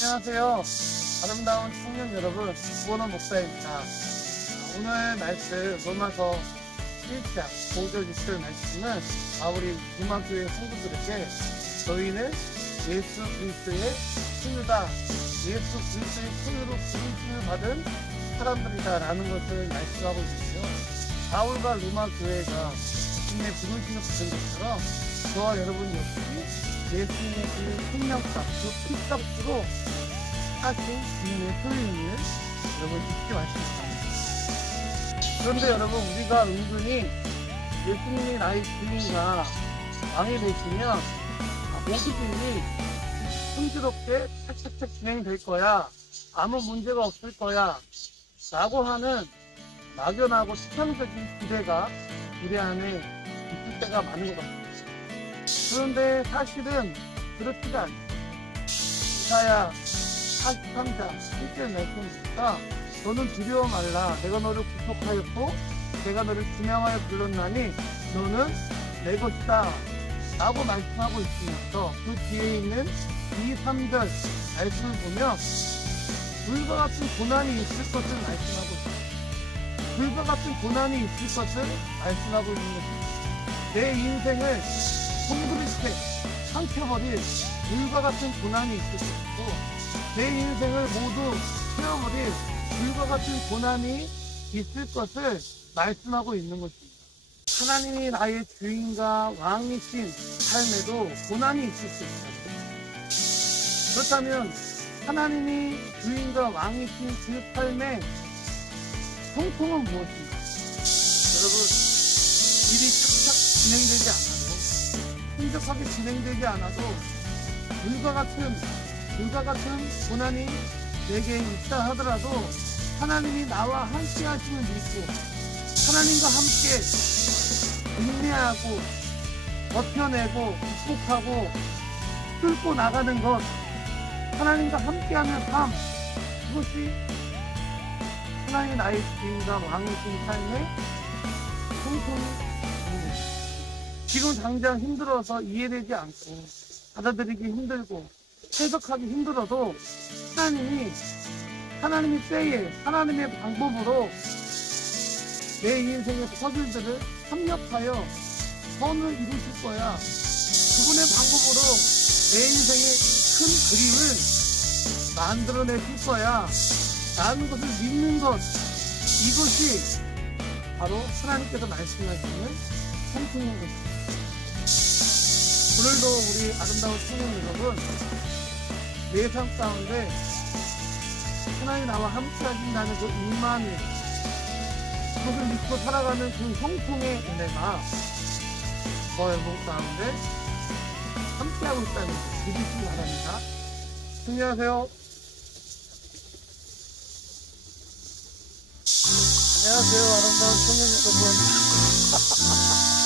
안녕하세요. 아름다운 청년 여러분, 구원원 목사입니다. 오늘 말씀 로마서 1장 5절 6절 말씀은 바울이 로마교회 성도들에게 너희는 예수 그리스도의 신유다. 예수 그리스도의 신유로 부르심을 받은 사람들이다라는 것을 말씀하고 있는데요. 바울과 로마 교회가 주님의 부르심을 받은 것처럼 저와 여러분 역시 예수님의 그 생명값, 그 피값으로 하신 주님의 소유를 여러분 잊지 바랍니다. 그런데 여러분 우리가 은근히 예수님이 나의 주인과 왕이 되시면 아, 모든 일이 순조롭게 착착착 진행될 거야. 아무 문제가 없을 거야. 라고 하는 막연하고 치명적인 기대가 우리 안에 있을 때가 많은 것 같습니다. 그런데 사실은 그렇지가 않아요. 이사야 43장 1절 말씀입니다. 너는 두려워 말라. 내가 너를 구속하였고 내가 너를 지명하여 불렀나니 너는 내 것이다. 라고 말씀하고 있으면서 그 뒤에 있는 2, 3절 말씀을 보면 불과 같은 고난이 있을 것을 말씀하고 있습니다. 불과 같은 고난이 있을 것을 말씀하고 있는 것입니다. 내 인생을 송두리째 삼켜버릴 불과 같은 고난이 있을 수 있고 내 인생을 모두 채워버릴 불과 같은 고난이 있을 것을 말씀하고 있는 것입니다. 하나님이 나의 주인과 왕이신 삶에도 고난이 있을 수 있다. 그렇다면 하나님이 주인과 왕이신 그 삶의 통통은 무엇인가? 여러분, 일이 착착 진행되지 않아도, 풍족하게 진행되지 않아도, 불과 같은, 불과 같은 고난이 내게 있다 하더라도, 하나님이 나와 함께 하심을 믿고, 하나님과 함께 인내하고, 버텨내고, 극복하고, 뚫고 나가는 것, 하나님과 함께하는 삶, 그것이 하나님이 나의 주인과 왕이신 삶의 것입니다. 지금 당장 힘들어서 이해되지 않고 받아들이기 힘들고 해석하기 힘들어도 하나님이 하나님의 때에 하나님의 방법으로 내 인생의 퍼즐들을 협력하여 선을 이루실 거야. 그분의 방법으로 내 인생의 큰 그림을 만들어내실 거야. 라는 것을 믿는 것. 이것이 바로 하나님께서 말씀하시는 성품인 것입니다. 오늘도 우리 아름다운 청년 여러분, 내삶 가운데 하나님 나와 함께 하신다는 그 임마누엘, 그것을 믿고 살아가는 그 형통의 은혜가 저의 몸 가운데 함께하고 있다는 것 믿으시기 바랍니다. 안녕하세요. 안녕하세요, 아름다운 청년 여러분.